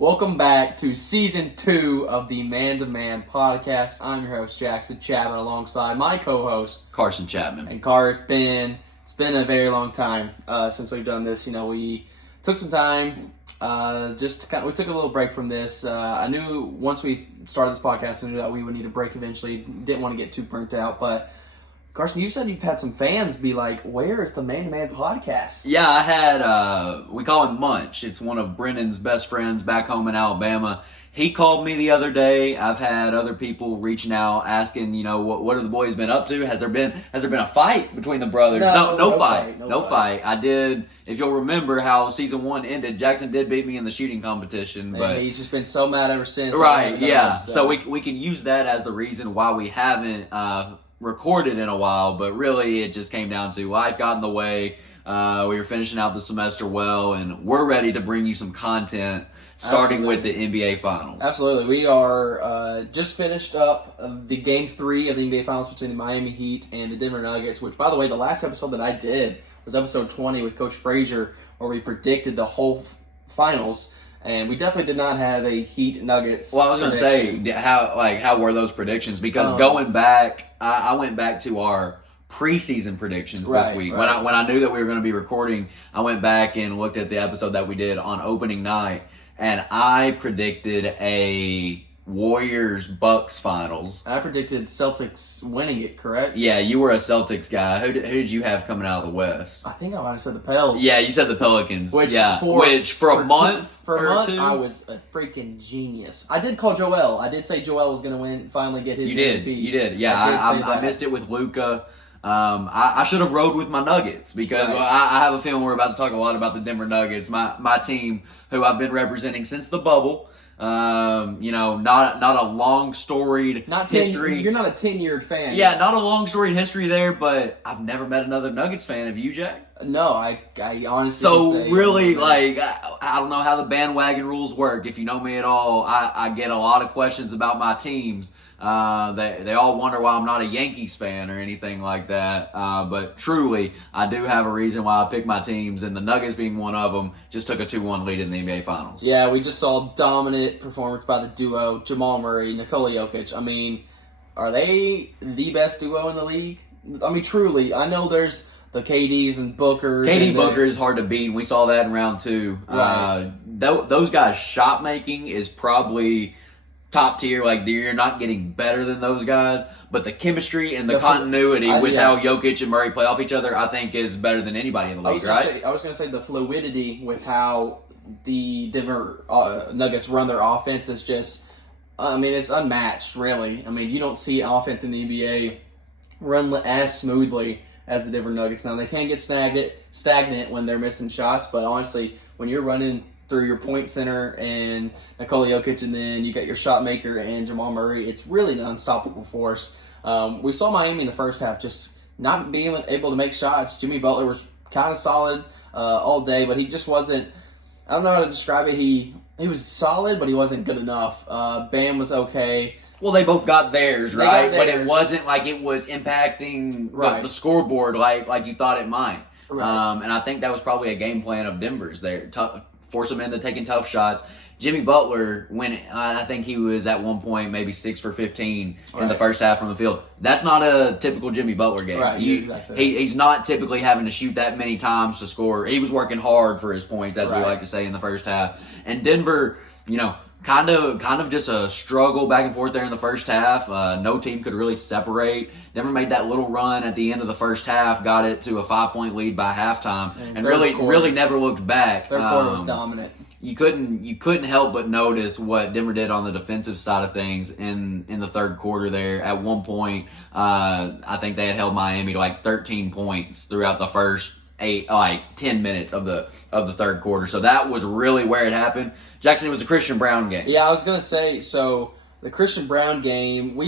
Welcome back to Season 2 of the Man2Man podcast. I'm your host, Jackson Chapman, alongside my co-host, Carson Chapman. And Car, it's been a very long time since we've done this. We took some time, we took a little break from this. I knew once we started this podcast, I knew that we would need a break eventually. Didn't want to get too burnt out, but Carson, you said you've had some fans be like, "Where's the Man2Man podcast?" Yeah, I had, we call him Munch. It's one of Brennan's best friends back home in Alabama. He called me the other day. I've had other people reaching out asking, what have the boys been up to? Has there been a fight between the brothers? No fight. I did, if you'll remember how season 1 ended, Jackson did beat me in the shooting competition. But he's just been so mad ever since. Right, yeah. So we can use that as the reason why we haven't recorded in a while, but really it just came down to life got in the way. We were finishing out the semester well, and we're ready to bring you some content starting with the NBA Finals. Absolutely. We are just finished up the Game 3 of the NBA Finals between the Miami Heat and the Denver Nuggets, which, by the way, the last episode that I did was episode 20 with Coach Frazier, where we predicted the whole finals. And we definitely did not have a Heat Nuggets. Well, I was going to say, how were those predictions? Because going back, I went back to our preseason predictions this week. Right. When I knew that we were going to be recording, I went back and looked at the episode that we did on opening night, and I predicted a Warriors-Bucks finals. I predicted Celtics winning it, correct? Yeah, you were a Celtics guy. Who did you have coming out of the West? I think I might have said the Pels. Yeah, you said the Pelicans. Which for a month I was a freaking genius. I did call Joel. I did say Joel was going to finally get his MVP. You did. Yeah, I missed it with Luka. I should have rode with my Nuggets because I have a feeling we're about to talk a lot about the Denver Nuggets, my team, who I've been representing since the bubble. Not a long storied history. You're not a 10-year fan. Yeah, not a long storied history there, but I've never met another Nuggets fan. Have you, Jack? No, I honestly. So really, I don't know how the bandwagon rules work. If you know me at all, I get a lot of questions about my teams. They all wonder why I'm not a Yankees fan or anything like that. But truly, I do have a reason why I picked my teams, and the Nuggets being one of them, just took a 2-1 lead in the NBA Finals. Yeah, we just saw dominant performance by the duo, Jamal Murray, Nikola Jokic. I mean, are they the best duo in the league? I mean, truly. I know there's the KDs and Bookers. Booker is hard to beat. We saw that in round 2. Right. Those guys' shot making is probably top tier. You're not getting better than those guys, but the chemistry and the continuity with how Jokic and Murray play off each other, I think, is better than anybody in the league, right? I was going to say the fluidity with how the Denver Nuggets run their offense is just, it's unmatched, really. I mean, you don't see offense in the NBA run as smoothly as the Denver Nuggets. Now, they can get stagnant when they're missing shots, but honestly, when you're running through your point center and Nikola Jokic, and then you got your shot maker and Jamal Murray, it's really an unstoppable force. We saw Miami in the first half just not being able to make shots. Jimmy Butler was kind of solid all day, but he just wasn't. I don't know how to describe it. He was solid, but he wasn't good enough. Bam was okay. Well, they both got theirs, right? But it wasn't like it was impacting the scoreboard like you thought it might. Right. And I think that was probably a game plan of Denver's there. Force them into taking tough shots. Jimmy Butler, I think he was at one point maybe 6 for 15 in the first half from the field. That's not a typical Jimmy Butler game. Right, exactly. He's not typically having to shoot that many times to score. He was working hard for his points, as we like to say, in the first half. And Denver, kind of just a struggle back and forth there in the first half. No team could really separate. Denver made that little run at the end of the first half, got it to a 5-point lead by halftime, and really never looked back. Third quarter was dominant. You couldn't help but notice what Denver did on the defensive side of things in the third quarter there. At one point, I think they had held Miami to 13 points throughout the first 10 minutes of the third quarter. So that was really where it happened. Jackson, it was a Christian Brown game. Yeah, I was gonna say, so the Christian Brown game, I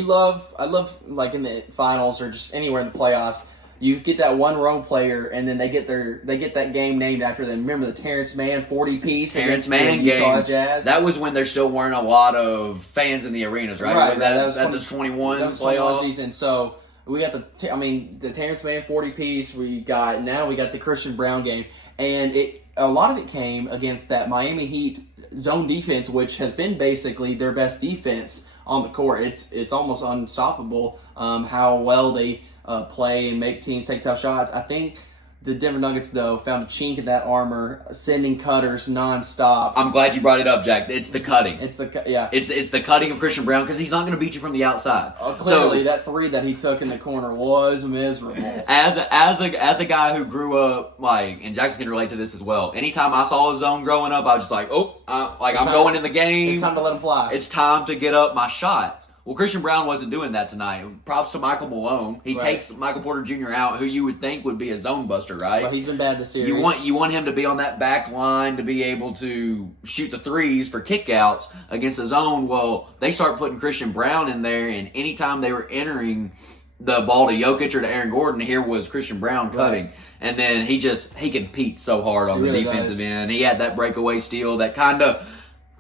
love in the finals or just anywhere in the playoffs, you get that one wrong player and then they get that game named after them. Remember the Terrence Mann 40-piece against the Utah Jazz? That was when there still weren't a lot of fans in the arenas, right? Right. That was the 21 playoff season. So we got the Terrence Mann 40-piece. Now we got the Christian Brown game, and a lot of it came against that Miami Heat zone defense, which has been basically their best defense on the court. It's almost unstoppable how well they play and make teams take tough shots. I think the Denver Nuggets, though, found a chink in that armor, sending cutters nonstop. I'm glad you brought it up, Jack. It's the cutting. It's the cutting of Christian Brown because he's not going to beat you from the outside. Clearly, So, that three that he took in the corner was miserable. as a guy who grew up and Jackson can relate to this as well. Anytime I saw a zone growing up, I was just like, I'm going in the game. It's time to let him fly. It's time to get up my shots. Well, Christian Brown wasn't doing that tonight. Props to Michael Malone. He takes Michael Porter Jr. out, who you would think would be a zone buster, right? But he's been bad this series. You want him to be on that back line to be able to shoot the threes for kickouts against the zone. Well, they start putting Christian Brown in there, and anytime they were entering the ball to Jokic or to Aaron Gordon, here was Christian Brown cutting. Right. And then he competes so hard on the defensive end. He had that breakaway steal that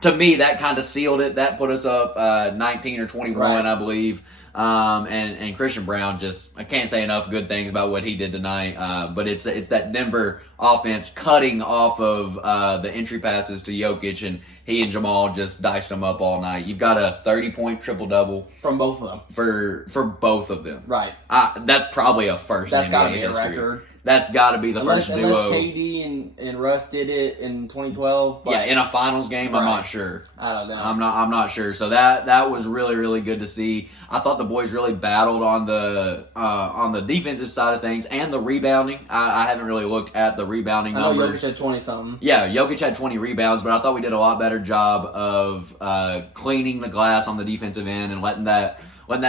to me, that kind of sealed it. That put us up 19 or 21, I believe. And Christian Brown I can't say enough good things about what he did tonight. But it's that Denver offense cutting off of the entry passes to Jokic, and he and Jamal just diced them up all night. You've got a 30-point triple-double. From both of them. For both of them. Right. That's probably a first That's in got NBA to be a history. record. That's got to be the first duo. Unless KD and Russ did it in 2012. But in a finals game, I'm not sure. I don't know. I'm not sure. So that was really, really good to see. I thought the boys really battled on the defensive side of things and the rebounding. I haven't really looked at the rebounding numbers. I know Jokic had 20-something. Yeah, Jokic had 20 rebounds, but I thought we did a lot better job of cleaning the glass on the defensive end and letting that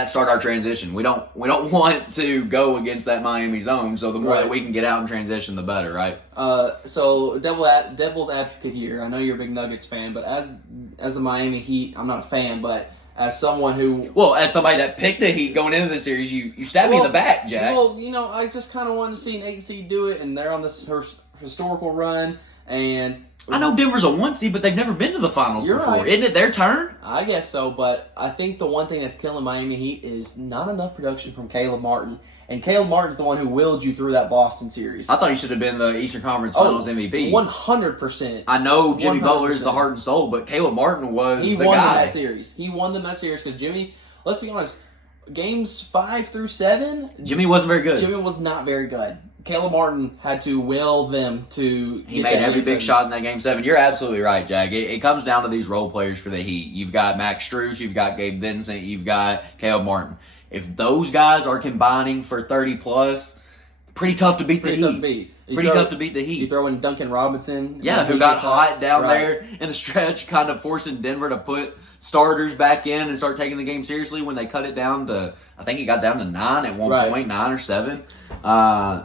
start our transition. We don't want to go against that Miami zone, so the more that we can get out in transition, the better, right? So devil's advocate here. I know you're a big Nuggets fan, but as the Miami Heat, I'm not a fan, but as someone who... Well, as somebody that picked the Heat going into the series, you stabbed me in the back, Jack. Well, I just kind of wanted to see an 8 seed do it, and they're on this historical run, and... I know Denver's a 1 seed, but they've never been to the finals before. Right. Isn't it their turn? I guess so, but I think the one thing that's killing Miami Heat is not enough production from Caleb Martin. And Caleb Martin's the one who willed you through that Boston series. I thought he should have been the Eastern Conference Finals MVP. 100%. I know Jimmy 100%. Butler is the heart and soul, but Caleb Martin was the guy. He won them that series. He won them that series because Jimmy, let's be honest, games 5 through 7, Jimmy wasn't very good. Jimmy was not very good. Caleb Martin had to will them to He made every big shot in that Game 7. You're absolutely right, Jack. It comes down to these role players for the Heat. You've got Max Strus, you've got Gabe Vincent, you've got Caleb Martin. If those guys are combining for 30-plus, pretty tough to beat the Heat. Pretty tough to beat the Heat. You throw in Duncan Robinson. Yeah, who got hot down there in the stretch, kind of forcing Denver to put starters back in and start taking the game seriously when they cut it down to, I think it got down to 9 at one point, 9 or 7.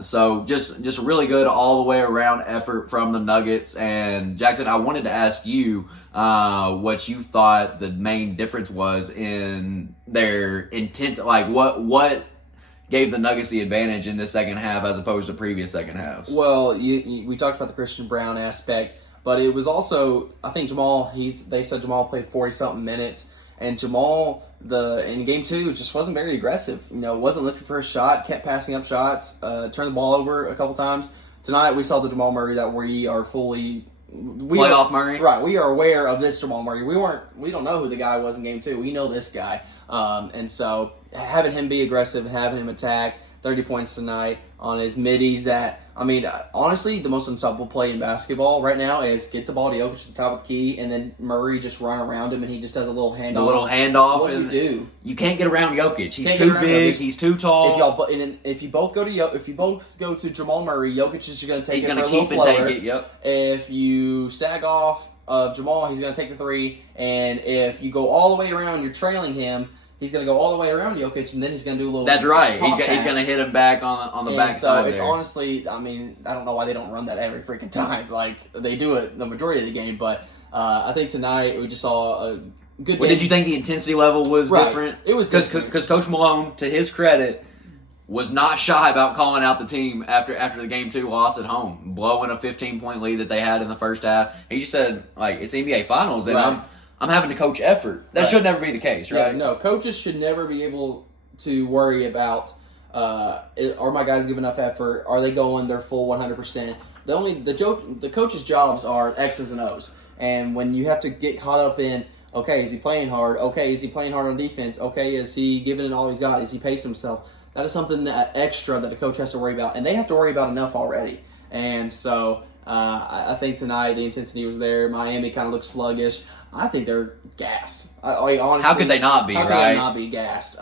So just really good all the way around effort from the Nuggets. And Jackson, I wanted to ask you what you thought the main difference was in their intense, like what gave the Nuggets the advantage in this second half as opposed to previous second halves. Well, we talked about the Christian Brown aspect, but it was also, I think Jamal, they said Jamal played 40-something minutes, and Jamal, in Game 2, just wasn't very aggressive. Wasn't looking for a shot, kept passing up shots, turned the ball over a couple times. Tonight, we saw the Jamal Murray that we are fully... Playoff Murray? Right, we are aware of this Jamal Murray. We don't know who the guy was in Game 2. We know this guy. And so, having him be aggressive and having him attack, 30 points tonight on his middies honestly, the most unstoppable play in basketball right now is get the ball to Jokic at the top of the key, and then Murray just run around him, and he just does a little handoff. The little handoff. What do you do? You can't get around Jokic. He's too big. He's too tall. If you both go to Jamal Murray, Jokic is going to take it for a little He's going to keep floater. and take it, yep. If you sag off of Jamal, he's going to take the 3, and if you go all the way around, you're trailing him, he's going to go all the way around Jokic, and then he's going to do a little... That's right. He's going to hit him back on the back side. So it's honestly, I don't know why they don't run that every freaking time. Like, they do it the majority of the game, but I think tonight we just saw a good game. Well, did you think the intensity level was different? It was different. Because Coach Malone, to his credit, was not shy about calling out the team after the Game 2 loss at home, blowing a 15-point lead that they had in the first half. He just said, it's NBA Finals, and I'm having to coach effort. That should never be the case, right? Yeah, no, coaches should never be able to worry about, are my guys giving enough effort? Are they going their full 100%? The coaches' jobs are X's and O's. And when you have to get caught up in, okay, is he playing hard? Okay, is he playing hard on defense? Okay, is he giving it all he's got? Is he pacing himself? That is something that extra that the coach has to worry about, and they have to worry about enough already. And so I think tonight the intensity was there. Miami kind of looked sluggish. I think they're gassed. Honestly, How could they not be? How could right? they not be gassed?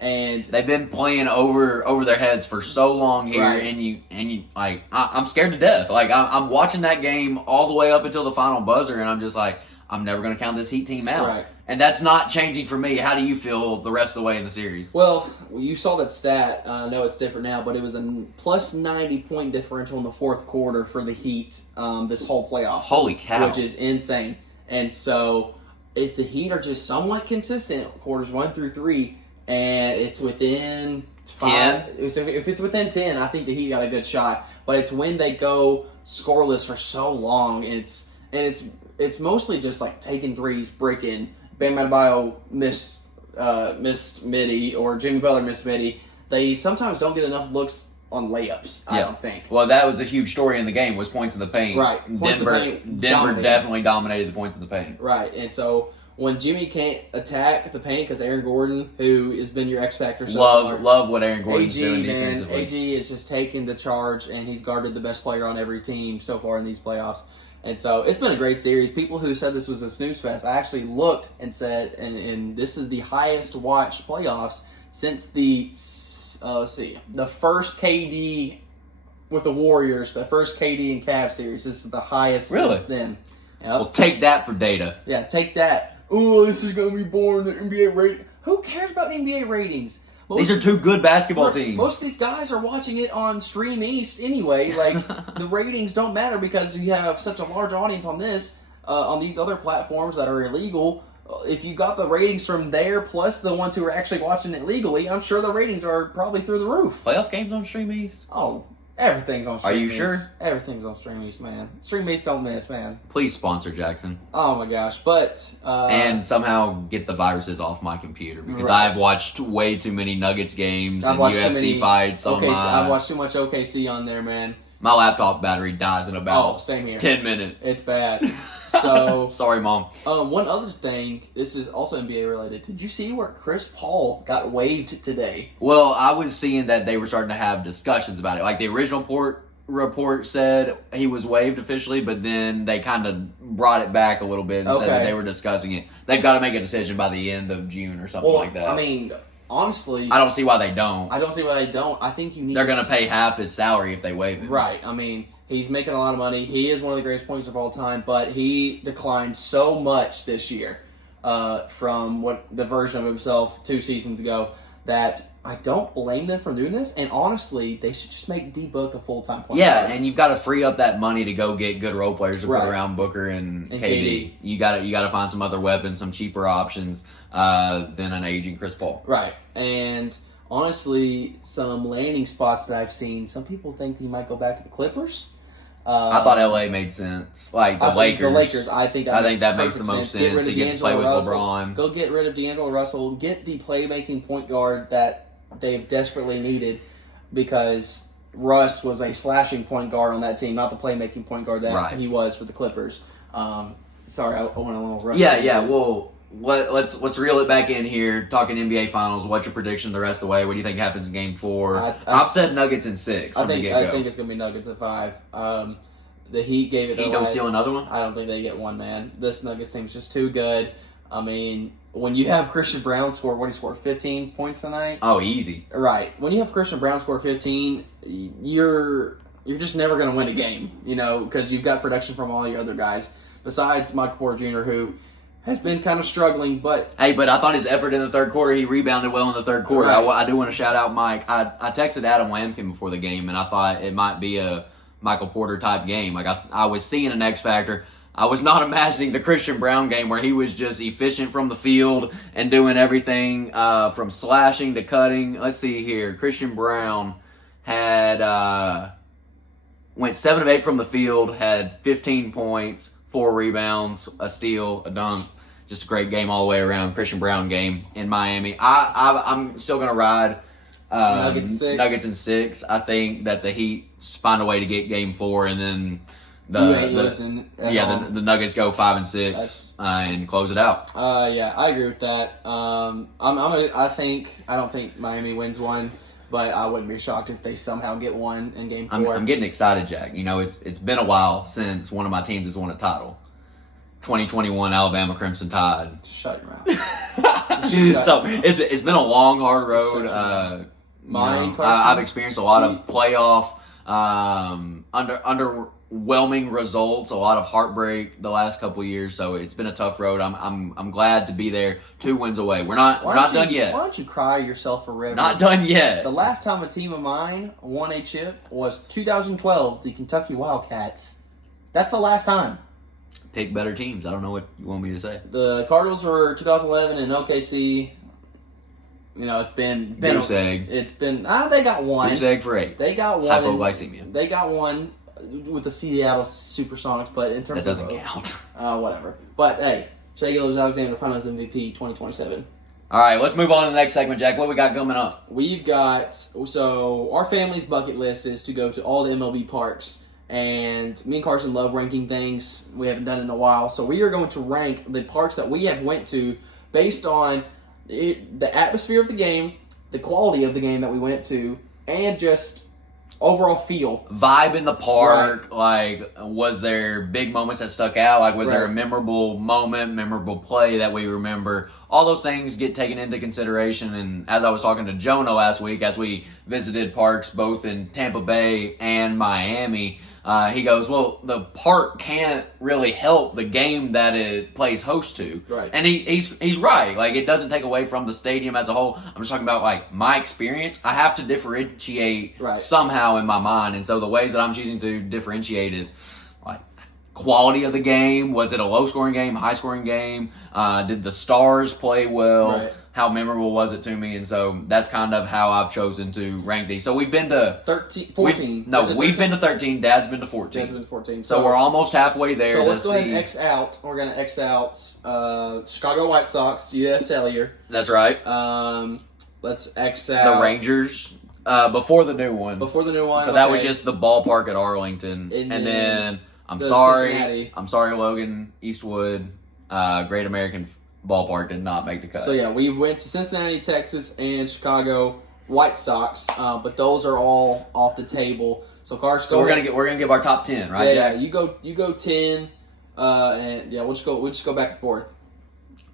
And they've been playing over their heads for so long here, right. and you like I'm scared to death. Like I'm watching that game all the way up until the final buzzer, and I'm just like, I'm never going to count this Heat team out. Right. And that's not changing for me. How do you feel the rest of the way in the series? Well, you saw that stat. I know it's different now, but it was a plus 90 point differential in the fourth quarter for the Heat this whole playoff. Holy cow. Which is insane. And so if the Heat are just somewhat consistent, quarters 1 through 3, and it's within 5, if it's within 10, I think the Heat got a good shot. But it's when they go scoreless for so long, and it's mostly just like taking threes, breaking. Bam Adebayo missed midi, or Jimmy Butler missed midi. They sometimes don't get enough looks on layups, I don't think. Well, that was a huge story in the game, was points in the paint. Right. Denver definitely dominated the points in the paint. Right. And so when Jimmy can't attack the paint, because Aaron Gordon, who has been your X factor so far, love what Aaron Gordon's doing defensively. AG is just taking the charge, and he's guarded the best player on every team so far in these playoffs. And so it's been a great series. People who said this was a snooze fest, I actually looked and said, and this is the highest watched playoffs since the first KD with the Warriors, the first KD and Cavs series. This is the highest since then. Yep. Well, take that for data. Yeah, take that. Oh, this is going to be boring. The NBA rating. Who cares about NBA ratings? These are two good basketball teams. Most of these guys are watching it on Stream East anyway. Like, the ratings don't matter because you have such a large audience on this, on these other platforms that are illegal. If you got the ratings from there plus the ones who are actually watching it legally, I'm sure the ratings are probably through the roof. Playoff games on Stream East? Oh, everything's on Stream East. Are you sure? Everything's on Stream East, man. Stream East don't miss, man. Please sponsor Jackson. Oh my gosh, but and somehow get the viruses off my computer because I've watched way too many Nuggets games and UFC fights on my... I've watched too much OKC on there, man. My laptop battery dies in about same here. 10 minutes. It's bad. So sorry, Mom. One other thing, this is also NBA related. Did you see where Chris Paul got waived today? Well, I was seeing that they were starting to have discussions about it. Like the original report said he was waived officially, but then they kind of brought it back a little bit and said that they were discussing it. They've got to make a decision by the end of June or something like that. I mean, honestly, I don't see why they don't. I don't see why they don't. I think you need. They're going to pay half his salary if they waive it. Right. I mean, he's making a lot of money. He is one of the greatest points of all time, but he declined so much this year from what the version of himself 2 seasons ago that I don't blame them for doing this. And honestly, they should just make D-Book the full-time point guard. And you've got to free up that money to go get good role players to put around Booker and KD. You got to find some other weapons, some cheaper options than an aging Chris Paul. Right. And honestly, some landing spots that I've seen, some people think he might go back to the Clippers. I thought LA made sense. Like the Lakers. The Lakers, I think that makes the most sense. He gets to play with LeBron. Go get rid of D'Angelo Russell. Get the playmaking point guard that they've desperately needed because Russ was a slashing point guard on that team, not the playmaking point guard that he was for the Clippers. Sorry, I went a little rush. Yeah. Well, let's reel it back in here. Talking NBA Finals. What's your prediction the rest of the way? What do you think happens in Game 4? I've said Nuggets in 6. I think it's gonna be Nuggets in 5. The Heat gave it. Heat don't steal another one. I don't think they get one, man. This Nuggets team's just too good. I mean, when you have Christian Brown score, what he scored 15 points tonight. Oh, easy. Right. When you have Christian Brown score 15, you're just never gonna win a game, because you've got production from all your other guys besides Michael Porter Jr., who has been kind of struggling, but I thought his effort in the third quarter, he rebounded well in the third quarter. Right. I do want to shout out Mike. I texted Adam Lampkin before the game, and I thought it might be a Michael Porter type game. Like I was seeing an X factor. I was not imagining the Christian Brown game where he was just efficient from the field and doing everything from slashing to cutting. Let's see here. Christian Brown had went 7 of 8 from the field, had 15 points, 4 rebounds, a steal, a dunk. Just a great game all the way around. Christian Brown game in Miami. I'm still going to ride Nuggets in 6. I think that the Heat find a way to get Game 4, and then You ain't losing at home. The Nuggets go 5-6 and close it out. Yeah, I agree with that. I don't think Miami wins one, but I wouldn't be shocked if they somehow get one in Game 4. I'm getting excited, Jack. You know, it's been a while since one of my teams has won a title. 2021 Alabama Crimson Tide. Shut your mouth. So it's been a long, hard road. I've experienced a lot of playoff underwhelming results, a lot of heartbreak the last couple of years. So it's been a tough road. I'm glad to be there. 2 wins away. We're not done yet. Why don't you cry yourself a river? Not done yet. The last time a team of mine won a chip was 2012, the Kentucky Wildcats. That's the last time. Pick better teams. I don't know what you want me to say. The Cardinals were 2011 and OKC. You know, it's been Goose egg. It's been they got one. Goose egg for 8. They got one. Hypoglycemia. They got one with the Seattle Supersonics, but in terms that doesn't count. Whatever. But hey, Shai Gilgeous-Alexander Finals MVP 2027. All right, let's move on to the next segment, Jack. What we got coming up? We've got our family's bucket list is to go to all the MLB parks. And me and Carson love ranking things. We haven't done it in a while. So we are going to rank the parks that we have went to based on the atmosphere of the game, the quality of the game that we went to, and just overall feel. Vibe in the park. Right. Like, was there big moments that stuck out? Like, was there a memorable moment, memorable play that we remember? All those things get taken into consideration. And as I was talking to Jonah last week, as we visited parks both in Tampa Bay and Miami, he goes, well, the park can't really help the game that it plays host to. Right. And he's right. Like, it doesn't take away from the stadium as a whole. I'm just talking about, like, my experience. I have to differentiate somehow in my mind. And so the ways that I'm choosing to differentiate is, like, quality of the game. Was it a low-scoring game, high-scoring game? Did the stars play well? Right. How memorable was it to me? And so that's kind of how I've chosen to rank these. So we've been to 14. We've been to 13. Dad's been to 14. Dad's been to 14. So we're almost halfway there. So let's go ahead and X out. We're going to X out Chicago White Sox, U.S. Cellular. That's right. Let's X out the Rangers before the new one. So that was just the ballpark at Arlington. And then I'm sorry, Logan Eastwood, Great American Ballpark did not make the cut. So yeah, we went to Cincinnati, Texas, and Chicago White Sox, but those are all off the table. So Carson, so we're gonna give our top 10, right? Yeah, you go 10, and yeah, we'll just go back and forth.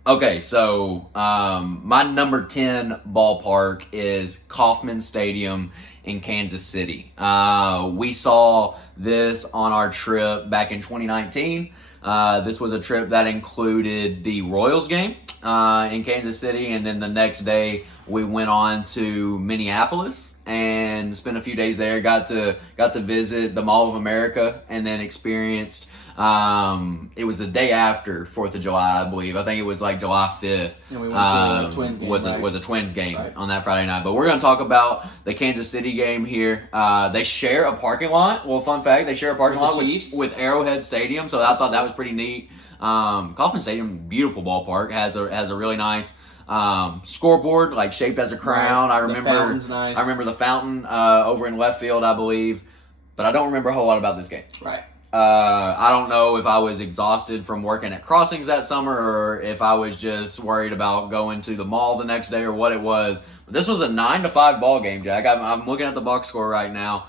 Okay, so my number 10 ballpark is Kauffman Stadium in Kansas City. We saw this on our trip back in 2019. This was a trip that included the Royals game in Kansas City, and then the next day we went on to Minneapolis and spent a few days there. Got to visit the Mall of America, and then experienced. It was the day after 4th of July, I believe. I think it was like July 5th. And we went to a Twins game. Was a Twins game on that Friday night. But we're going to talk about the Kansas City game here. They share a parking lot. Well, fun fact, they share a parking lot with Arrowhead Stadium. So I thought that was pretty neat. Kauffman Stadium, beautiful ballpark, has a really nice scoreboard, like shaped as a crown. Right. I remember the fountain's nice. I remember the fountain over in left field, I believe. But I don't remember a whole lot about this game. Right. I don't know if I was exhausted from working at Crossings that summer or if I was just worried about going to the mall the next day or what it was. But this was a 9-5 ball game, Jack. I'm looking at the box score right now,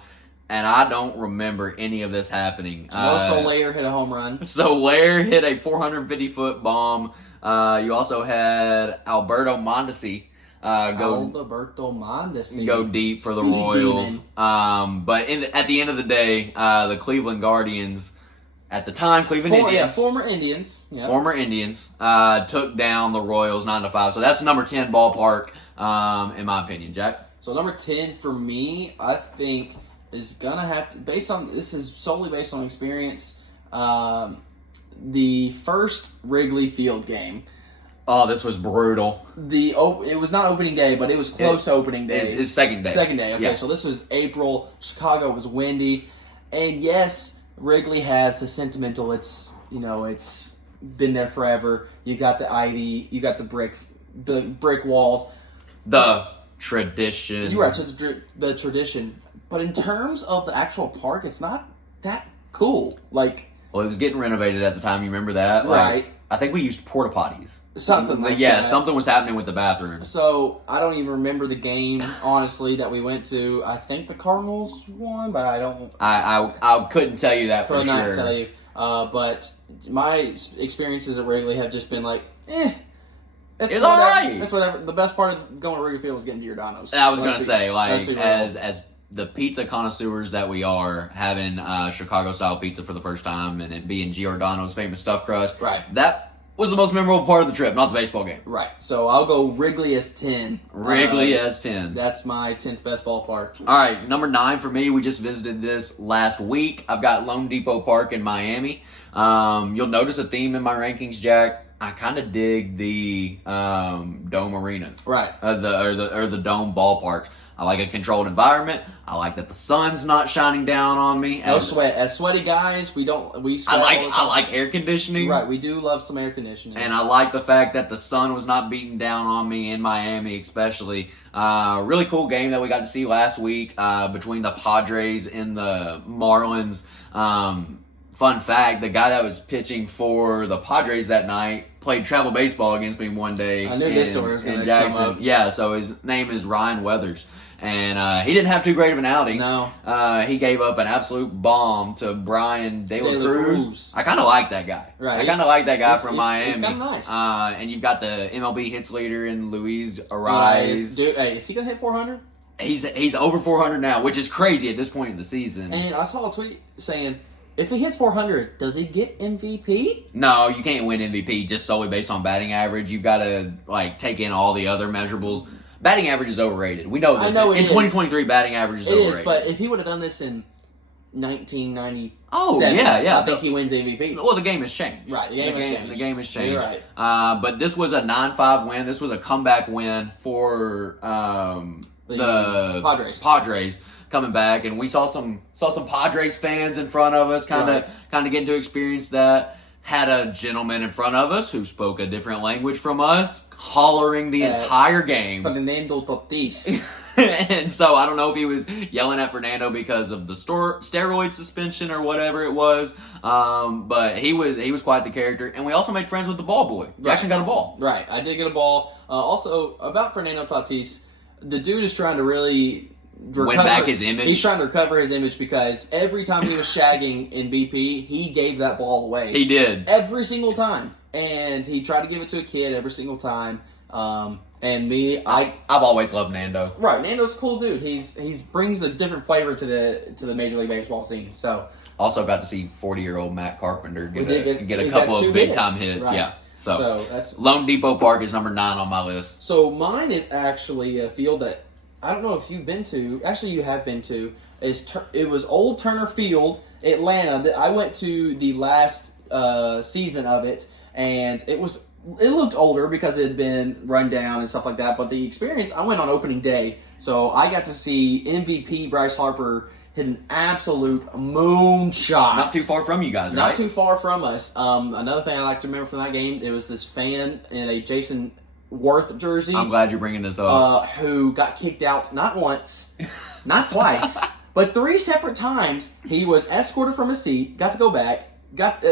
and I don't remember any of this happening. Soler hit a home run. Soler hit a 450-foot bomb. You also had Alberto Mondesi go deep for the Royals. But at the end of the day, the Cleveland Guardians, at the time, former Indians, took down the Royals 9-5. So that's number 10 ballpark, in my opinion, Jack. So number 10 for me, I think is gonna have to this is solely based on experience. The first Wrigley Field game. Oh, this was brutal. It was not opening day, but it was close to opening day. It's second day. Second day, okay. Yeah. So this was April. Chicago was windy. And yes, Wrigley has the sentimental, it's been there forever. You got the ivy, you got the brick walls. The tradition. You're right, so the tradition. But in terms of the actual park, it's not that cool. Like, well, it was getting renovated at the time. You remember that? Right. I think we used porta potties. Something like yeah, that. something was happening with the bathroom. So I don't even remember the game, honestly, that we went to. I think the Cardinals won, but I don't. I couldn't tell you that for Could not sure. tell you. But my experiences at Wrigley have just been like, it's all right. It's whatever. The best part of going to Wrigley Field was getting Giordano's. I was gonna say, let's be real. as the pizza connoisseurs that we are, having Chicago style pizza for the first time and it being Giordano's famous stuffed crust, Right. That was the most memorable part of the trip, not the baseball game. Right. So I'll go Wrigley as 10. Wrigley as 10. That's my 10th best ballpark. All right, number 9 for me. We just visited this last week. I've got Lone Depot Park in Miami. You'll notice a theme in my rankings, Jack. I kind of dig the dome arenas, Right. The dome ballparks. I like a controlled environment. I like that the sun's not shining down on me. No sweat. As sweaty guys, we sweat all the time. I like air conditioning. Right, we do love some air conditioning. And I like the fact that the sun was not beating down on me in Miami, especially. Really cool game that we got to see last week between the Padres and the Marlins. Fun fact, the guy that was pitching for the Padres that night played travel baseball against me one day. I knew this story was going to come up. Yeah, so his name is Ryan Weathers. And he didn't have too great of an outing. No. He gave up an absolute bomb to Brian De La Cruz. Cruz. I kind of like that guy. Right. I kind of like that guy from he's Miami. kind of nice. And you've got the MLB hits leader in Luis Ariz. Dude, hey, is he going to hit 400? He's over 400 now, which is crazy at this point in the season. And I saw a tweet saying, if he hits 400, does he get MVP? No, you can't win MVP just solely based on batting average. You've got to take in all the other measurables. Batting average is overrated. We know this. I know it in is. 2023, batting average is overrated. It is, but if he would have done this in 1997, yeah. I think he wins MVP. Well, the game has changed. Right, the game has changed. The game has changed. You're right. But this was a 9-5 win. This was a comeback win for the Padres coming back, and we saw some Padres fans in front of us, kind of getting to experience that. Had a gentleman in front of us who spoke a different language from us, hollering the entire game. Fernando Tatis. And so I don't know if he was yelling at Fernando because of the steroid suspension or whatever it was, but he was quite the character. And we also made friends with the ball boy. Jackson got a ball. Right, I did get a ball. Also, about Fernando Tatis, the dude is trying to really win back his image. He's trying to recover his image because every time he was shagging in BP, he gave that ball away. He did. Every single time. And he tried to give it to a kid every single time. And I've always loved Nando. Right, Nando's a cool dude. He's brings a different flavor to the Major League Baseball scene. So also got to see 40-year-old Matt Carpenter get a he couple got of big hits. time hits. Right. Yeah. So that's Lone Depot Park is number 9 on my list. So mine is actually a field that I don't know if you've been to. Actually, you have been to. It was Old Turner Field, Atlanta. I went to the last season of it, and it looked older because it had been run down and stuff like that. But the experience, I went on opening day, so I got to see MVP Bryce Harper hit an absolute moonshot. Not too far from you guys, right? Not too far from us. Another thing I like to remember from that game, it was this fan in a Jason Worth jersey. I'm glad you're bringing this up. Who got kicked out not once, not twice, but 3 separate times. He was escorted from his seat, got to go back, got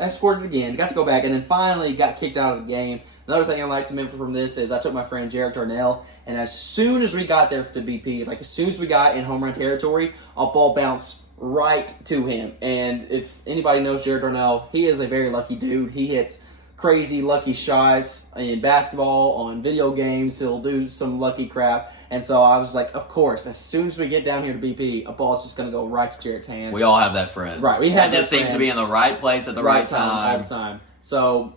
escorted again, got to go back, and then finally got kicked out of the game. Another thing I like to remember from this is I took my friend Jared Darnell, and as soon as we got there to BP, as soon as we got in home run territory, a ball bounced right to him. And if anybody knows Jared Darnell, he is a very lucky dude. He hits crazy lucky shots in basketball, on video games. He'll do some lucky crap. And so I was like, of course, as soon as we get down here to BP, a ball's just going to go right to Jared's hands. We all have that friend. Right, we have that just seems to be in the right place at the right time. All the time. So,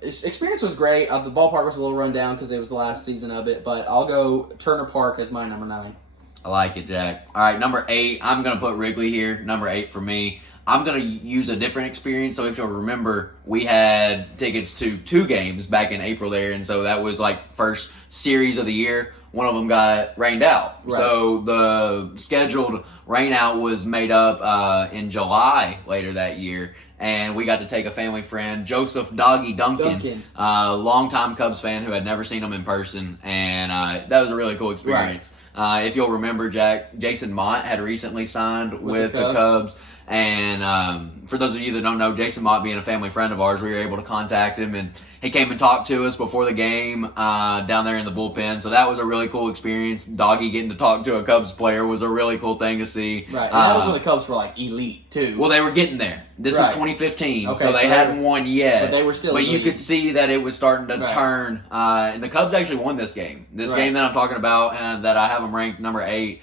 experience was great. The ballpark was a little run down because it was the last season of it, but I'll go Turner Park as my number 9. I like it, Jack. All right, number 8, I'm going to put Wrigley here. Number 8 for me. I'm going to use a different experience. So if you'll remember, we had tickets to 2 games back in April there, and so that was first series of the year. One of them got rained out. Right. So the scheduled rain out was made up in July later that year. And we got to take a family friend, Joseph Doggy Duncan. Longtime Cubs fan who had never seen him in person. And that was a really cool experience. Right. If you'll remember, Jack, Jason Mott had recently signed with the Cubs. And for those of you that don't know, Jason Mott being a family friend of ours, we were able to contact him, and he came and talked to us before the game down there in the bullpen. So that was a really cool experience. Doggy getting to talk to a Cubs player was a really cool thing to see. Right, and that was when the Cubs were like elite too. Well, they were getting there. This was 2015, okay, so they hadn't won yet. But they were still elite. You could see that it was starting to turn. And the Cubs actually won this game. This game that I'm talking about, and that I have them ranked number 8.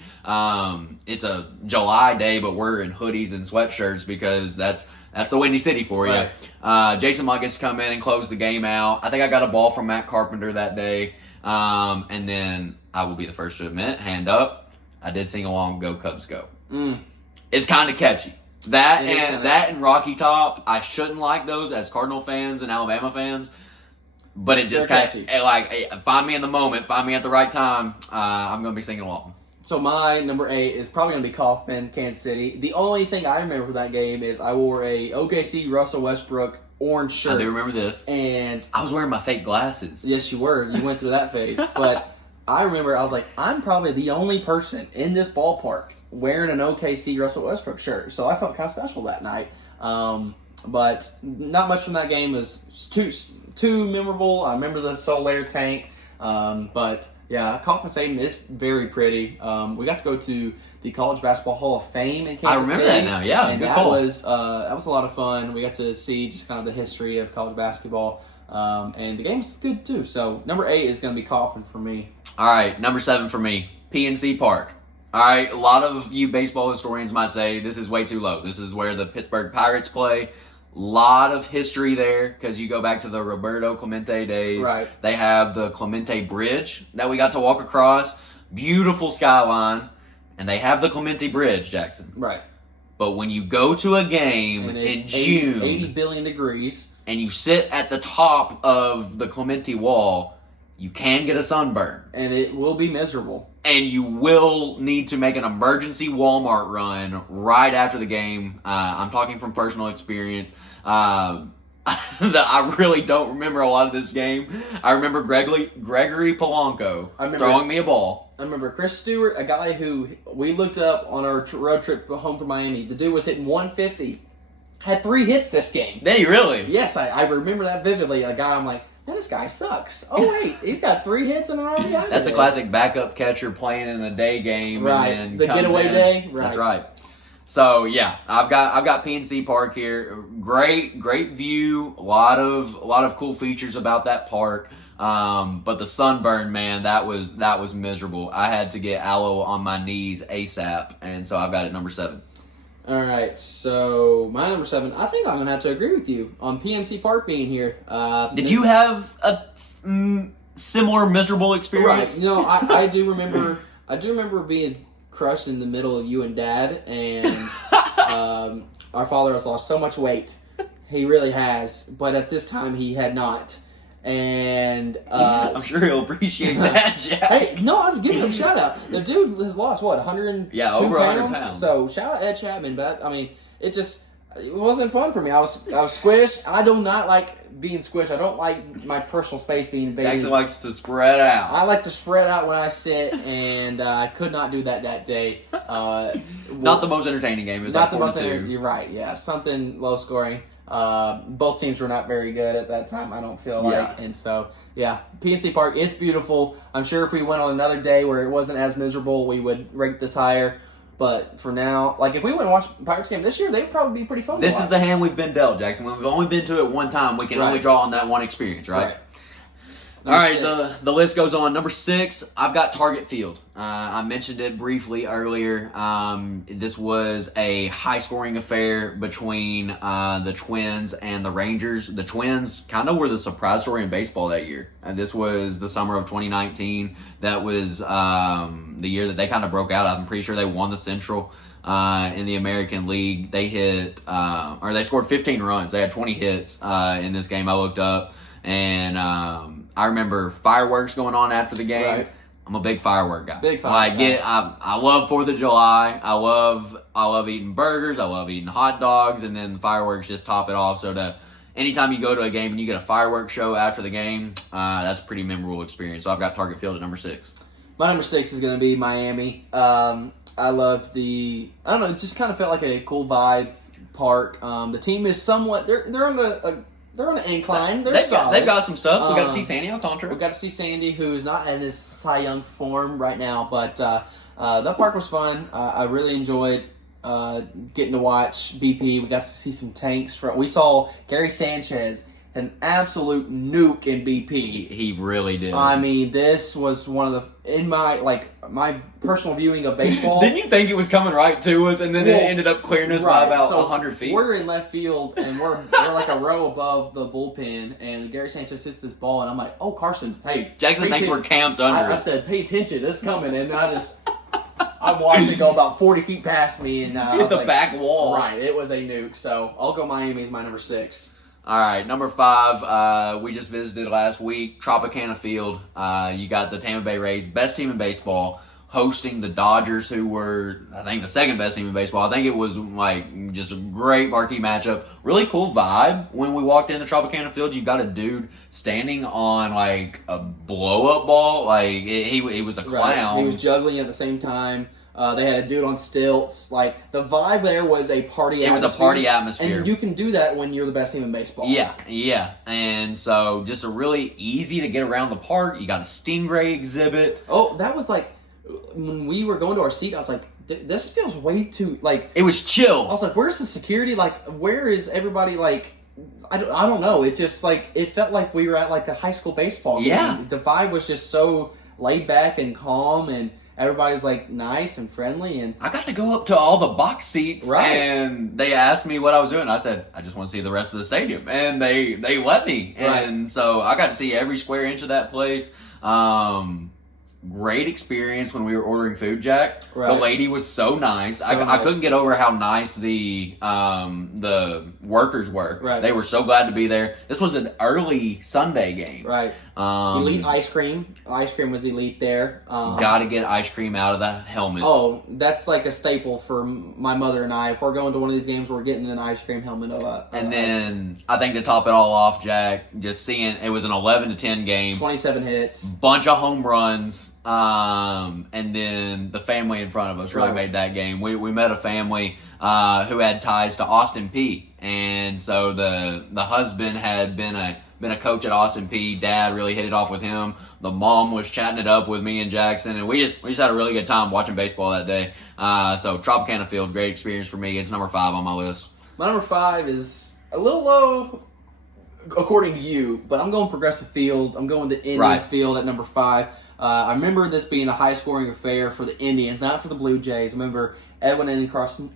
It's a July day, but we're in hoodies and sweatshirts because that's the Windy City for you. Jason Mott gets to come in and close the game out. I think I got a ball from Matt Carpenter that day. And then I will be the first to admit, hand up, I did sing along "Go Cubs Go." It's kind of catchy. That and Rocky Top, I shouldn't like those as Cardinal fans and Alabama fans, but it just kind of find me in the moment, find me at the right time. I'm gonna be singing along. So my number 8 is probably gonna be Kaufman, Kansas City. The only thing I remember from that game is I wore a OKC Russell Westbrook orange shirt. I do remember this, and I was wearing my fake glasses. Yes, you were. You went through that phase, but I remember I was like, I'm probably the only person in this ballpark wearing an OKC Russell Westbrook shirt, so I felt kind of special that night. But not much from that game was too memorable. I remember the Solaire tank, but yeah, Kauffman Stadium is very pretty. We got to go to the College Basketball Hall of Fame in Kansas City. I remember that now. Yeah, and good that call. was a lot of fun. We got to see just kind of the history of college basketball, and the game was good too. So number 8 is going to be Kauffman for me. All right, number 7 for me, PNC Park. All right, a lot of you baseball historians might say this is way too low. This is where the Pittsburgh Pirates play. Lot of history there because you go back to the Roberto Clemente days. Right. They have the Clemente Bridge that we got to walk across. Beautiful skyline. And they have the Clemente Bridge, Jackson. Right. But when you go to a game in June, 80 billion degrees, and you sit at the top of the Clemente wall, you can get a sunburn. And it will be miserable. And you will need to make an emergency Walmart run right after the game. I'm talking from personal experience. I really don't remember a lot of this game. I remember Gregory Polanco throwing me a ball. I remember Chris Stewart, a guy who we looked up on our road trip home from Miami. The dude was hitting 150. Had 3 hits this game. Did he really? Yes, I remember that vividly. A guy, I'm like, man, this guy sucks. Oh, wait, he's got 3 hits in a row. That's a classic backup catcher playing in a day game. Right, and the getaway day. Right. That's right. So yeah, I've got PNC Park here. Great view. A lot of cool features about that park. But the sunburn, man, that was miserable. I had to get aloe on my knees ASAP, and so I've got it number 7. All right, so my number 7, I think I'm gonna have to agree with you on PNC Park being here. Did you have a similar miserable experience? Right. You know, I do remember. I do remember being crushed in the middle of you and Dad, and our father has lost so much weight. He really has, but at this time he had not. And I'm sure he'll appreciate that, Jack. Hey, no, I'm giving him a shout out. The dude has lost what, 102 over pounds? 100 pounds. So shout out Ed Chapman. But I mean, it wasn't fun for me. I was squished. I do not like being squished. I don't like my personal space being invaded. Jackson likes to spread out. I like to spread out when I sit, and I could not do that day. Not the most entertaining game. It was not like the most 4-2. entertaining. You're right. Yeah, something low scoring. Both teams were not very good at that time, I don't feel like. And so, yeah, PNC Park, it's beautiful. I'm sure if we went on another day where it wasn't as miserable, we would rate this higher. But for now, like if we went and watched the Pirates game this year, they'd probably be pretty fun to watch. This is the hand we've been dealt, Jackson. When we've only been to it one time, we can only draw on that one experience, right? All right, the list goes on. Number 6, I've got Target Field. I mentioned it briefly earlier. This was a high-scoring affair between the Twins and the Rangers. The Twins kind of were the surprise story in baseball that year. And this was the summer of 2019. That was the year that they kind of broke out. I'm pretty sure they won the Central in the American League. They they scored 15 runs. They had 20 hits in this game I looked up. And I remember fireworks going on after the game. Right. I'm a big firework guy. Guy. I love 4th of July. I love eating burgers. I love eating hot dogs, and then the fireworks just top it off. So anytime you go to a game and you get a fireworks show after the game, that's a pretty memorable experience. So I've got Target Field at number 6. My number 6 is going to be Miami. I loved I don't know, it just kind of felt like a cool vibe park. The team is somewhat, they're on they're on an incline. They've got some stuff. We got to see Sandy Alcantara. We got to see Sandy, who's not in his Cy Young form right now, but that park was fun. I really enjoyed getting to watch BP. We got to see some tanks. We saw Gary Sanchez, an absolute nuke in BP. He really did. I mean, this was one of in my personal viewing of baseball. Didn't you think it was coming right to us, and then it ended up clearing us by about 100 feet? We're in left field, and we're like a row above the bullpen, and Gary Sanchez hits this ball, and I'm like, oh, Carson, hey. Jackson thinks we're camped under I said, pay attention, this coming, and I watched it go about 40 feet past me, and hit the back wall. Right, it was a nuke, so I'll go Miami as my number 6. All right, number 5, we just visited last week, Tropicana Field. You got the Tampa Bay Rays, best team in baseball, hosting the Dodgers, who were, I think, the second best team in baseball. I think it was, just a great marquee matchup. Really cool vibe. When we walked into Tropicana Field, you got a dude standing on, a blow-up ball. He was a clown. Right. He was juggling at the same time. They had a dude on stilts. The vibe there was a party atmosphere. It was a party atmosphere. And you can do that when you're the best team in baseball. Yeah. And so just a really easy to get around the park. You got a stingray exhibit. Oh, that was when we were going to our seat, I was like, this feels way too, It was chill. I was like, where's the security? Where is everybody, I don't know. It just, it felt like we were at, a high school baseball game. Yeah. The vibe was just so laid back and calm, and everybody was nice and friendly, and I got to go up to all the box seats, and they asked me what I was doing. I said, I just want to see the rest of the stadium, and they let me, and so I got to see every square inch of that place. Great experience when we were ordering food, Jack. Right. The lady was so nice. I couldn't get over how nice the workers were. Right. They were so glad to be there. This was an early Sunday game. Right. Elite ice cream. Ice cream was elite there. Got to get ice cream out of the helmet. Oh, that's a staple for my mother and I. If we're going to one of these games, we're getting an ice cream helmet. And then I think to top it all off, Jack, just seeing it was an 11-10 game. 27 hits. Bunch of home runs. And then the family in front of us really made that game. We met a family who had ties to Austin Peay, and so the husband had been a coach at Austin Peay. Dad really hit it off with him. The mom was chatting it up with me and Jackson, and we just had a really good time watching baseball that day. So Tropicana Field, great experience for me. It's number 5 on my list. My number 5 is a little low, according to you, but I'm going Progressive Field. I'm going the Indians Field at number 5. I remember this being a high-scoring affair for the Indians, not for the Blue Jays. I remember Edwin Encarnacion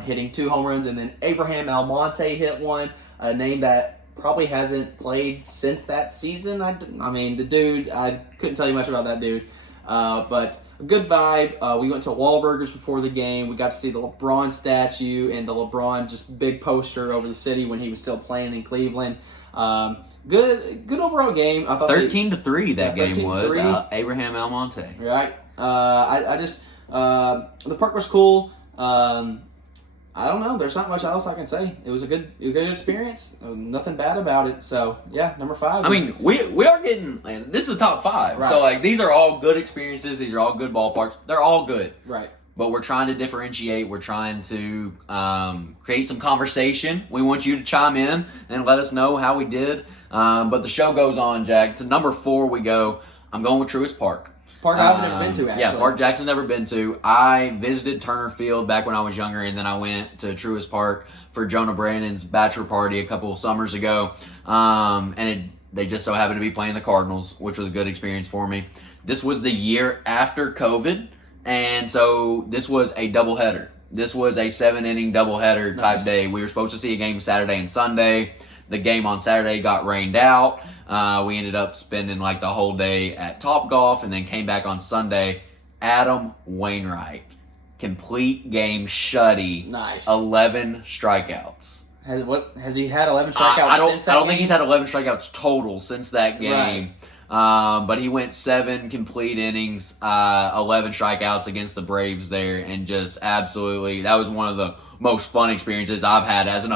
hitting 2 home runs, and then Abraham Almonte hit one, a name that probably hasn't played since that season. I mean, the dude, I couldn't tell you much about that dude. But a good vibe. We went to Wahlburgers before the game. We got to see the LeBron statue and the LeBron just big poster over the city when he was still playing in Cleveland. Good overall game. I thought 13-3 that game was. Abraham Almonte. Right. I just the park was cool. I don't know. There's not much else I can say. It was a good experience. Nothing bad about it. So yeah, number 5. I mean, we are getting. This is the top 5. Right. So these are all good experiences. These are all good ballparks. They're all good. Right. But we're trying to differentiate. We're trying to create some conversation. We want you to chime in and let us know how we did. But the show goes on, Jack. To number 4 we go. I'm going with Truist Park. Park I've never been to, actually. Yeah, Park Jackson's never been to. I visited Turner Field back when I was younger, and then I went to Truist Park for Jonah Brannon's bachelor party a couple of summers ago. They just so happened to be playing the Cardinals, which was a good experience for me. This was the year after COVID, and so this was a doubleheader. This was a 7-inning doubleheader type day. We were supposed to see a game Saturday and Sunday. The game on Saturday got rained out. We ended up spending the whole day at Topgolf and then came back on Sunday. Adam Wainwright, complete game shutty. Nice. 11 strikeouts. Has he had 11 strikeouts since that game? I don't think he's had 11 strikeouts total since that game. Right. But he went 7 complete innings, 11 strikeouts against the Braves there, and just absolutely, that was one of the most fun experiences I've had as an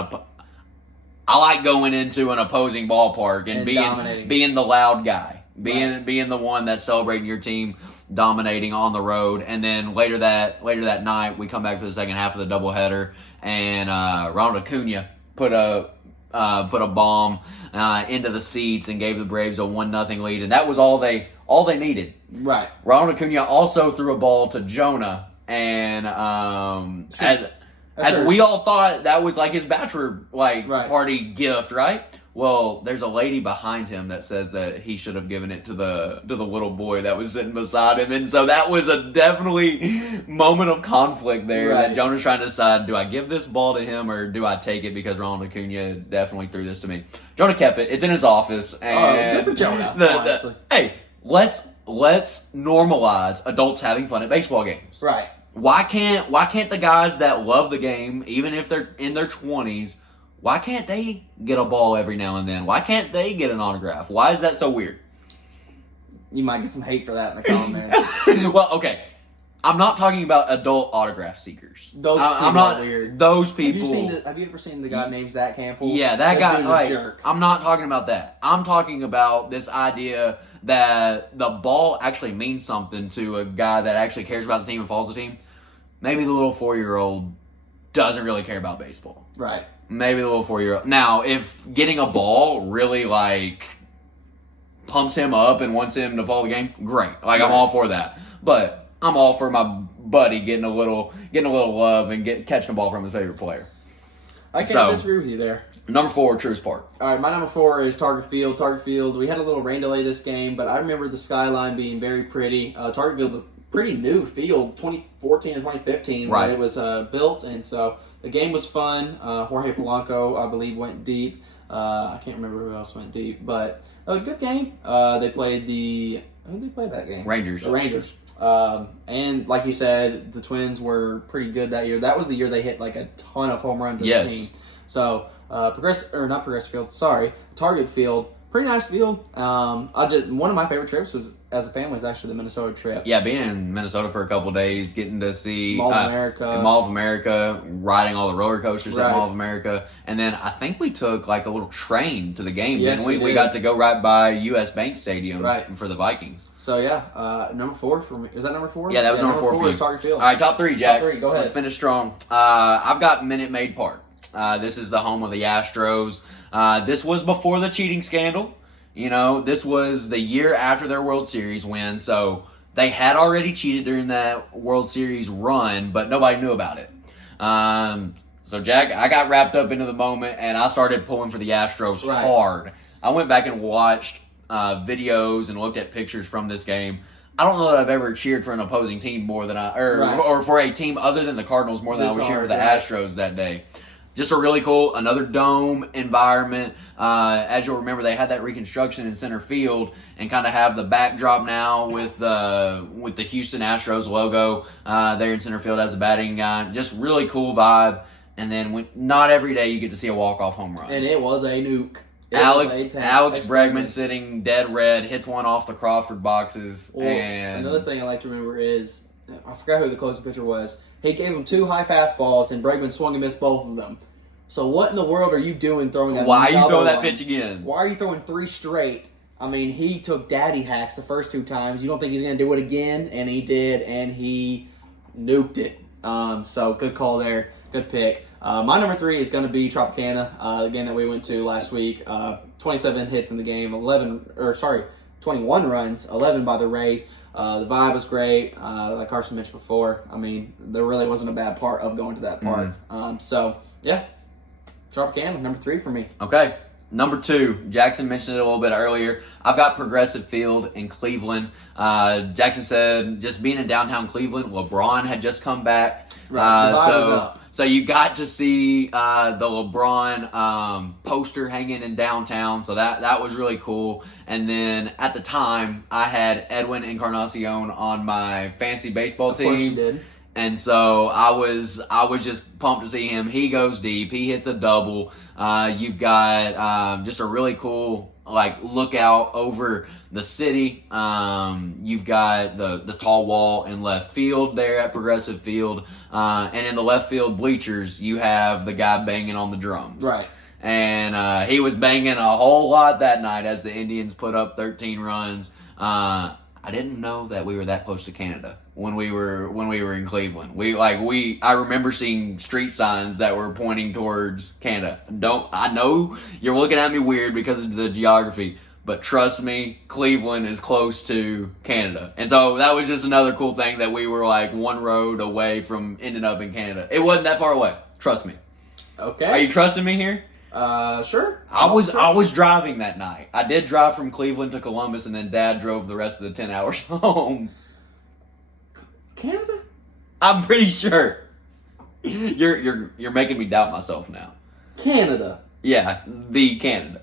I like going into an opposing ballpark and being the loud guy. being the one that's celebrating your team dominating on the road. And then later that night, we come back for the second half of the doubleheader, and Ronald Acuna put a bomb into the seats and gave the Braves a 1-0 lead, and that was all they needed. Right. Ronald Acuna also threw a ball to Jonah, and as we all thought that was like his bachelor party gift, right? Well, there's a lady behind him that says that he should have given it to the little boy that was sitting beside him, and so that was a definitely moment of conflict there. Right. That Jonah's trying to decide: do I give this ball to him or do I take it because Ronald Acuna definitely threw this to me? Jonah kept it. It's in his office. And good for Jonah. Honestly, hey, let's normalize adults having fun at baseball games. Right. Why can't the guys that love the game, even if they're in their 20s, why can't they get a ball every now and then? Why can't they get an autograph? Why is that so weird? You might get some hate for that in the comments. Well, okay. I'm not talking about adult autograph seekers. Those people I'm not are weird. Those people. Have you ever seen the guy named Zach Campbell? Yeah, that guy. Dude's a jerk. I'm not talking about that. I'm talking about this idea that the ball actually means something to a guy that actually cares about the team and follows the team. Maybe the little 4-year-old doesn't really care about baseball. Right. Maybe the little 4-year-old. Now, if getting a ball really pumps him up and wants him to follow the game, great. I'm all for that. But I'm all for my buddy getting a little love and catching a ball from his favorite player. I can't disagree with you there. Number 4, Truist Park. All right, my number 4 is Target Field. Target Field, we had a little rain delay this game, but I remember the skyline being very pretty. Target Field's a pretty new field, 2014 or 2015 when it was built, and so the game was fun. Jorge Polanco, I believe, went deep. I can't remember who else went deep, but a good game. They played who did they play that game? Rangers. The Rangers. And like you said, the Twins were pretty good that year. That was the year they hit a ton of home runs as a team. So Target Field, pretty nice field. One of my favorite trips was as a family was actually the Minnesota trip. Yeah, being in Minnesota for a couple of days, getting to see Mall of America, riding all the roller coasters at Mall of America, and then I think we took a little train to the game. Yes, we got to go right by U.S. Bank Stadium for the Vikings. So yeah, number 4 for me. Is that number 4? Yeah, that was number 4 for you. Is Target Field. All right, top 3, Jack. Top 3, go ahead. Let's finish strong. I've got Minute Maid Park. This is the home of the Astros. This was before the cheating scandal. This was the year after their World Series win, so they had already cheated during that World Series run, but nobody knew about it. So, Jack, I got wrapped up into the moment, and I started pulling for the Astros hard. I went back and watched videos and looked at pictures from this game. I don't know that I've ever cheered for an opposing team more than or for a team other than the Cardinals more than I was cheering for the Astros that day. Just a really cool, another dome environment. As you'll remember, they had that reconstruction in center field and kind of have the backdrop now with the Houston Astros logo there in center field as a batting guy. Just really cool vibe. And then not every day you get to see a walk-off home run. And it was a nuke. Alex Bregman sitting dead red, hits one off the Crawford boxes. Well, and another thing I like to remember is, I forgot who the closing pitcher was. He gave him 2 high fastballs, and Bregman swung and missed both of them. So what in the world are you doing throwing another one? Why are you throwing that pitch again? Why are you throwing 3 straight? I mean, he took daddy hacks the first 2 times. You don't think he's going to do it again? And he did, and he nuked it. So good call there. Good pick. My number 3 is going to be Tropicana, the game that we went to last week. 27 hits in the game, 21 runs, 11 by the Rays. The vibe was great. Like Carson mentioned before, I mean, there really wasn't a bad part of going to that park. So, yeah, Tropicana, number 3 for me. Okay. Number 2, Jackson mentioned it a little bit earlier. I've got Progressive Field in Cleveland. Jackson said just being in downtown Cleveland, LeBron had just come back. Right, the vibe was up. So you got to see the LeBron poster hanging in downtown. So that was really cool. And then at the time, I had Edwin Encarnacion on my fantasy baseball team. Of course you did. And so I was just pumped to see him. He goes deep. He hits a double. You've got just a really cool lookout over the city. You've got the tall wall in left field there at Progressive Field. And in the left field bleachers, you have the guy banging on the drums. Right. and he was banging a whole lot that night as the Indians put up 13 runs. I didn't know that we were that close to Canada when we were in Cleveland. I remember seeing street signs that were pointing towards Canada. I know you're looking at me weird because of the geography, but trust me, Cleveland is close to Canada. And so that was just another cool thing that we were like one road away from ending up in Canada. It wasn't that far away. Trust me. Okay. Are you trusting me here? Sure. I was driving that night. I did drive from Cleveland to Columbus, and then Dad drove the rest of the 10 hours home. Canada? I'm pretty sure. You're making me doubt myself now. Canada. Yeah, the Canada.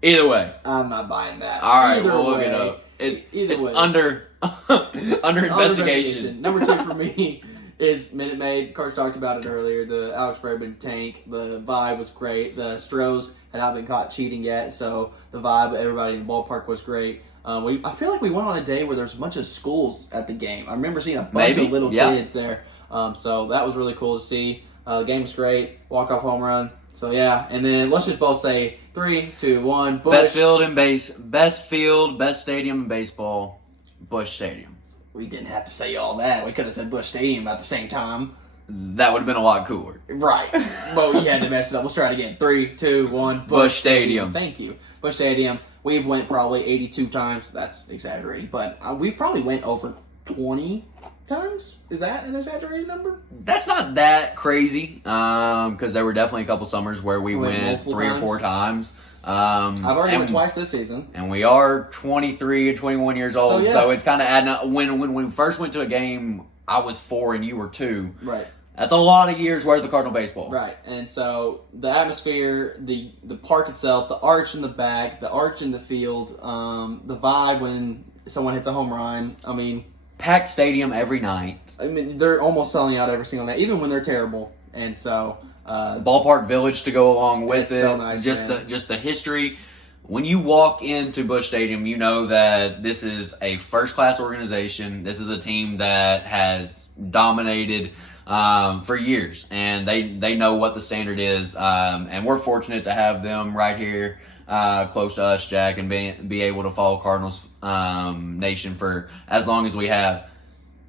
Either way. I'm not buying that. All right, Either we'll look way, it up. It's way. under investigation. Number 2 for me is Minute Maid. Carter talked about it earlier. The Alex Bregman tank. The vibe was great. The Stros had not been caught cheating yet, so the vibe of everybody in the ballpark was great. I feel like we went on a day where there's a bunch of schools at the game. I remember seeing a bunch of little kids there. So that was really cool to see. The game was great. Walk-off home run. So yeah, and then let's just both say 3, 2, 1. Busch. Best field, best stadium in baseball, Busch Stadium. We didn't have to say all that. We could have said Busch Stadium at the same time. That would have been a lot cooler. Right. But we had to mess it up. Let's try it again. 3, 2, 1. Busch Stadium. Thank you. Busch Stadium. We've went probably 82 times. That's exaggerating. But we probably went over 20 times. Is that an exaggerated number? That's not that crazy. Because there were definitely a couple summers where we went 3 or 4 times. I've already went twice this season. And we are 23 and 21 years old. yeah. So it's kind of adding up. When we first went to a game, I was 4 and you were 2. Right. That's a lot of years worth of Cardinal baseball. Right. And so the atmosphere, the park itself, the arch in the back, the arch in the field, the vibe when someone hits a home run. I mean, packed stadium every night. I mean, they're almost selling out every single night, even when they're terrible. And so Ballpark Village to go along with it. So nice, just man. the history. When you walk into Busch Stadium, you know that this is a first-class organization. This is a team that has dominated for years, and they know what the standard is. And we're fortunate to have them right here close to us, Jack, and be able to follow Cardinals Nation for as long as we have.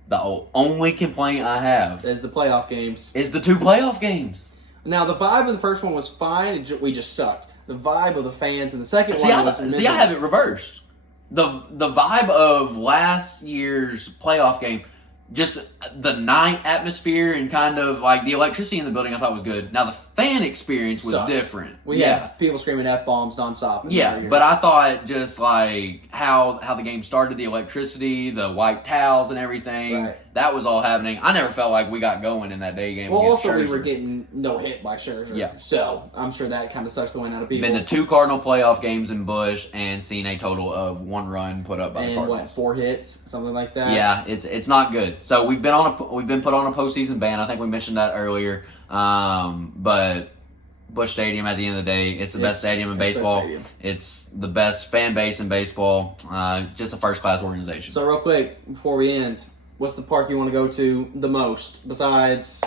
The only complaint I have is the playoff games. Is the 2 playoff games. Now, the vibe in the first one was fine. We just sucked. The vibe of the fans in the second one was miserable. See, I have it reversed. The vibe of last year's playoff game, just the night atmosphere and kind of like the electricity in the building I thought was good. Now, the fan experience was different. Well, yeah. People screaming F-bombs nonstop. Yeah, but I thought just like how the game started, the electricity, the white towels and everything, right. That was all happening. I never felt like we got going in that day game. Well, also Scherzer. we were getting no hit by Scherzer. Yeah. So I'm sure that kind of sucks the wind out of people. Been to 2 Cardinal playoff games in Busch and seen a total of 1 run put up by the Cardinals. And 4 hits, something like that. Yeah, it's not good. So we've been put on a postseason ban. I think we mentioned that earlier. But Busch Stadium, at the end of the day, it's the best stadium in baseball. It's the best fan base in baseball. Just a first-class organization. So real quick, before we end, what's the park you want to go to the most besides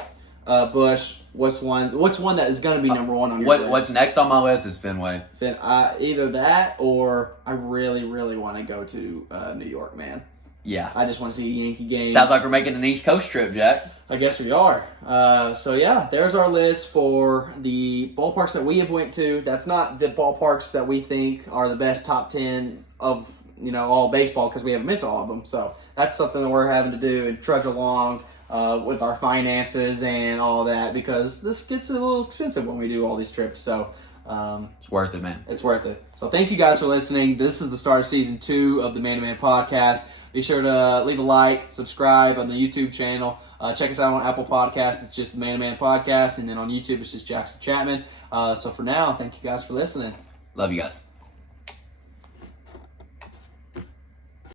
Busch? What's one that is going to be number 1 on your list? What's next on my list is Fenway. Either that or I really, really want to go to New York, man. Yeah. I just want to see a Yankee game. Sounds like we're making an East Coast trip, Jack. I guess we are. So yeah, there's our list for the ballparks that we have went to. That's not the ballparks that we think are the best top 10 of all baseball because we haven't been to all of them. So that's something that we're having to do and trudge along with our finances and all that because this gets a little expensive when we do all these trips. So it's worth it, man. It's worth it. So thank you guys for listening. This is the start of season 2 of the Man2Man podcast. Be sure to leave a like, subscribe on the YouTube channel. Check us out on Apple Podcasts. It's just the Man2Man podcast. And then on YouTube, it's just Jackson Chapman. So for now, thank you guys for listening. Love you guys.